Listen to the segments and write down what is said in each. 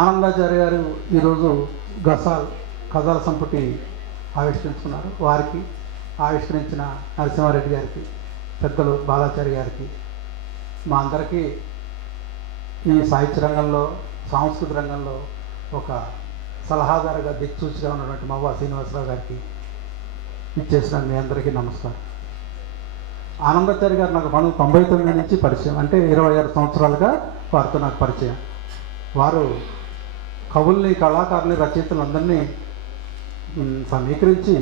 ఆనందాచార్య గారు ఈరోజు గసాల్ కథల సంపుటి ఆవిష్కరించుకున్నారు. వారికి ఆవిష్కరించిన నరసింహారెడ్డి గారికి, పెద్దలు బాలాచారి గారికి, మా అందరికీ ఈ సాహిత్య రంగంలో, సాంస్కృతిక రంగంలో ఒక సలహాదారుగా దిక్సూచిగా ఉన్నటువంటి మవ్వ శ్రీనివాసరావు గారికి ఇచ్చేసిన మీ అందరికీ నమస్కారం. ఆనందాచార్య గారు నాకు 1999 నుంచి పరిచయం, అంటే 26 సంవత్సరాలుగా వారితో నాకు పరిచయం. వారు కవుల్ని, కళాకారుల్ని, రచయితలందరినీ సమీకరించి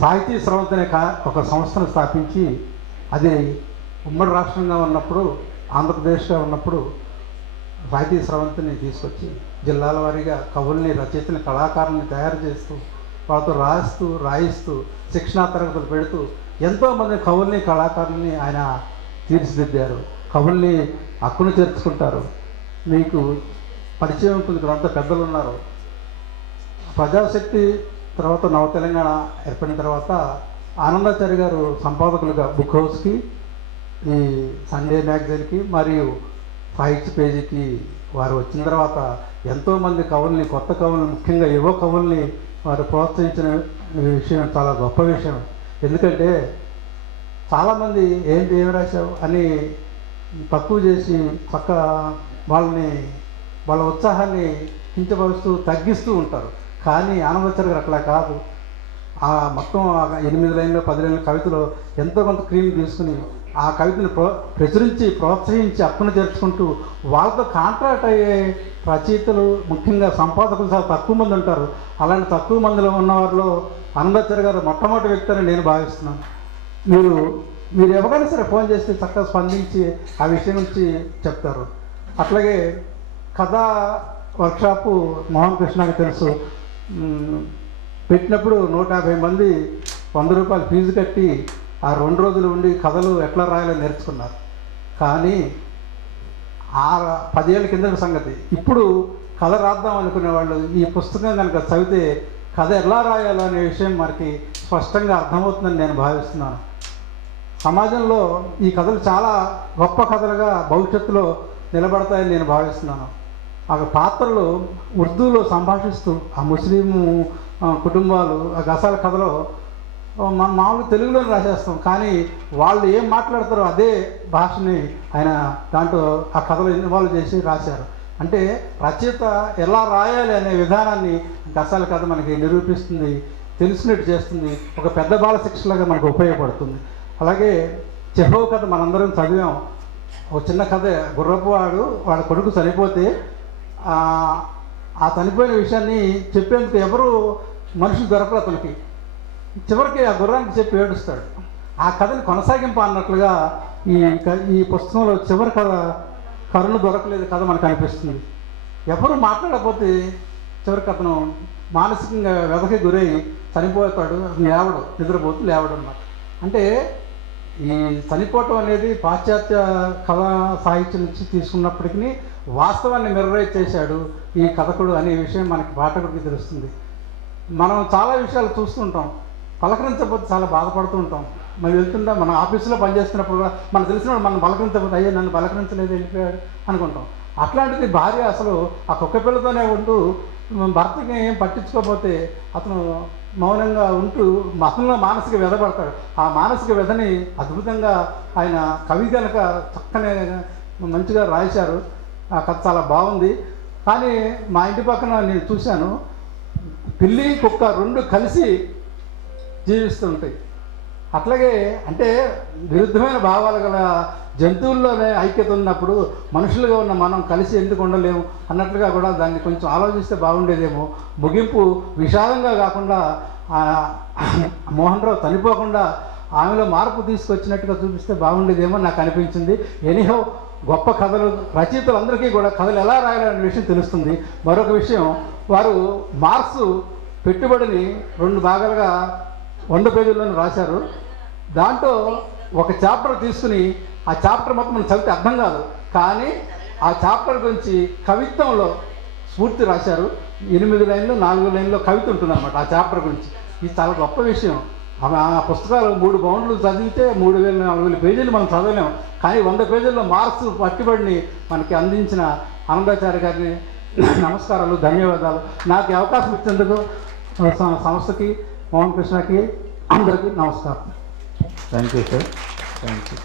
సాహితీ స్రవంతి అనే ఒక సంస్థను స్థాపించి, అది ఉమ్మడి రాష్ట్రంగా ఉన్నప్పుడు, ఆంధ్రప్రదేశ్గా ఉన్నప్పుడు సాహితీ స్రవంతిని తీసుకొచ్చి జిల్లాల వారీగా కవుల్ని, రచయితల్ని, కళాకారుల్ని తయారు చేస్తూ, వాళ్ళతో రాయిస్తూ శిక్షణా తరగతులు పెడుతూ ఎంతోమంది కవుల్ని, కళాకారుల్ని ఆయన తీర్చిదిద్దారు. కవుల్ని హక్కును చేర్చుకుంటారు. మీకు పరిచయం ఉంటుంది, ఇక్కడ అంతా పెద్దలు ఉన్నారు. ప్రజాశక్తి తర్వాత నవ తెలంగాణ ఏర్పడిన తర్వాత ఆనందాచార్య గారు సంపాదకులుగా బుక్ హౌస్కి, ఈ సండే మ్యాగజైన్కి మరియు సాహిత్య పేజీకి వారు వచ్చిన తర్వాత ఎంతోమంది కవుల్ని, కొత్త కవుల్ని, ముఖ్యంగా యువ కవుల్ని వారు ప్రోత్సహించిన విషయం చాలా గొప్ప విషయం. ఎందుకంటే చాలామంది ఏం రాశావు అని తక్కువ చేసి వాళ్ళ ఉత్సాహాన్ని కించపరుస్తూ తగ్గిస్తూ ఉంటారు. కానీ ఆనందాచార్య గారు అట్లా కాదు. ఆ మొత్తం 8 లైన్లు 10 లైన్ల కవితలో ఎంతో కొంత క్రీమ్ తీసుకుని ఆ కవితను ప్రచురించి, ప్రోత్సహించి, హక్కును చేర్చుకుంటూ వాళ్ళతో కాంట్రాక్ట్ అయ్యే రచయితలు, ముఖ్యంగా సంపాదకులు చాలా తక్కువ మంది ఉంటారు. అలాంటి తక్కువ మందిలో ఉన్నవారిలో ఆనందాచార్య గారు మొట్టమొదటి వ్యక్తి అని నేను భావిస్తున్నాను. మీరు ఎవరైనా సరే ఫోన్ చేస్తే చక్కగా స్పందించి ఆ విషయం నుంచి చెప్తారు. అట్లాగే కథా వర్క్షాపు మోహన్ కృష్ణకి తెలుసు, పెట్టినప్పుడు 150 మంది 100 రూపాయలు ఫీజు కట్టి ఆ 2 రోజులు ఉండి కథలు ఎట్లా రాయాలో నేర్చుకున్నారు. కానీ 10 ఏళ్ళ కిందటి సంగతి. ఇప్పుడు కథ రాద్దాం అనుకునే వాళ్ళు ఈ పుస్తకం కనుక చదివితే కథ ఎలా రాయాలో అనే విషయం మనకి స్పష్టంగా అర్థమవుతుందని నేను భావిస్తున్నాను. సమాజంలో ఈ కథలు చాలా గొప్ప కథలుగా భవిష్యత్తులో నిలబడతాయని నేను భావిస్తున్నాను. ఆ పాత్రలు ఉర్దూలో సంభాషిస్తూ ఆ ముస్లిం కుటుంబాలు ఆ గసాల కథలో మన మామూలు తెలుగులోనే రాసేస్తాం, కానీ వాళ్ళు ఏం మాట్లాడతారో అదే భాషని ఆయన దాంట్లో ఆ కథలో ఇన్వాల్వ్ చేసి రాశారు. అంటే రచయిత ఎలా రాయాలి అనే విధానాన్ని గసాల కథ మనకి నిరూపిస్తుంది, తెలిసినట్టు చేస్తుంది, ఒక పెద్ద బాల శిక్షలాగా మనకు ఉపయోగపడుతుంది. అలాగే చెహోవ్ కథ మనందరం చదివాం. ఒక చిన్న కథ, గుర్రపువాడు వాళ్ళ కొడుకు చనిపోతే ఆ చనిపోయిన విషయాన్ని చెప్పేందుకు ఎవరు మనుషులు దొరకరు అతనికి. చివరికి ఆ గుర్రానికి చెప్పి ఏడుస్తాడు. ఆ కథని కొనసాగింపు అన్నట్లుగా ఈ పుస్తకంలో చివరి కథ కరుణ దొరకలేదు కథ మనకు అనిపిస్తుంది. ఎవరు మాట్లాడకపోతే చివరికి అతను మానసికంగా వ్యధకి గురై చనిపోతాడు. నిద్రపోతూ లేవడు అన్నమాట. అంటే ఈ చనిపోవటం అనేది పాశ్చాత్య కళా సాహిత్యం నుంచి తీసుకున్నప్పటికీ వాస్తవాన్ని మిర్రరైజ్ చేశాడు ఈ కథకుడు అనే విషయం మనకి పాఠకుడికి తెలుస్తుంది. మనం చాలా విషయాలు చూస్తుంటాం, పలకరించకపోతే చాలా బాధపడుతూ ఉంటాం. మనం వెళ్తుంటాం, మన ఆఫీసులో పనిచేస్తున్నప్పుడు కూడా మనకు తెలిసినప్పుడు మనం పలకరించకపోతే అయ్యో నన్ను పలకరించలేదు, వెళ్ళిపోయాడు అనుకుంటాం. అట్లాంటిది భార్య అసలు ఆ కుక్క పిల్లతోనే ఉంటూ భర్తకి ఏం పట్టించుకోకపోతే అతను మౌనంగా ఉంటూ అతనిలో మానసిక వ్యధ పడతాడు. ఆ మానసిక వ్యధని అద్భుతంగా ఆయన కవి కనుక చక్కనే మంచిగా రాశారు. ఆ కథ చాలా బాగుంది. కానీ మా ఇంటి పక్కన నేను చూశాను, పిల్లి కుక్క 2 కలిసి జీవిస్తుంటాయి. అట్లాగే అంటే విరుద్ధమైన భావాలు గల జంతువుల్లోనే ఐక్యత ఉన్నప్పుడు మనుషులుగా ఉన్న మనం కలిసి ఎందుకు ఉండలేము అన్నట్లుగా కూడా దాన్ని కొంచెం ఆలోచిస్తే బాగుండేదేమో. ముగింపు విషాదంగా కాకుండా మోహన్ రావు చనిపోకుండా ఆమెలో మార్పు తీసుకొచ్చినట్టుగా చూపిస్తే బాగుండేదేమో నాకు అనిపించింది. ఎనీహో గొప్ప కథలు, రచయితలందరికీ కూడా కథలు ఎలా రాయాలనే విషయం తెలుస్తుంది. మరొక విషయం, వారు మార్క్స్ పెట్టుబడిని 2 భాగాలుగా 100 పేజీల్లోనే రాశారు. దాంట్లో ఒక చాప్టర్ తీసుకుని ఆ చాప్టర్ మొత్తం మనం చదివితే అర్థం కాదు, కానీ ఆ చాప్టర్ గురించి కవిత్వంలో స్ఫూర్తి రాశారు. 8 లైన్లు 4 లైన్లో కవిత ఉంటుందన్నమాట ఆ చాప్టర్ గురించి. ఇది చాలా గొప్ప విషయం. ఆ పుస్తకాలు 3 బౌండ్లు చదివితే 3000-4000 పేజీలు మనం చదవలేము. కానీ 100 పేజీల్లో మార్క్స్ పట్టుబడిని మనకి అందించిన ఆనందాచార్య గారిని నమస్కారాలు, ధన్యవాదాలు. నాకు ఈ అవకాశం ఇచ్చేందుకు సంస్థకి, మోహన్ కృష్ణకి అందరికీ నమస్కారం. Thank you sir, thank you.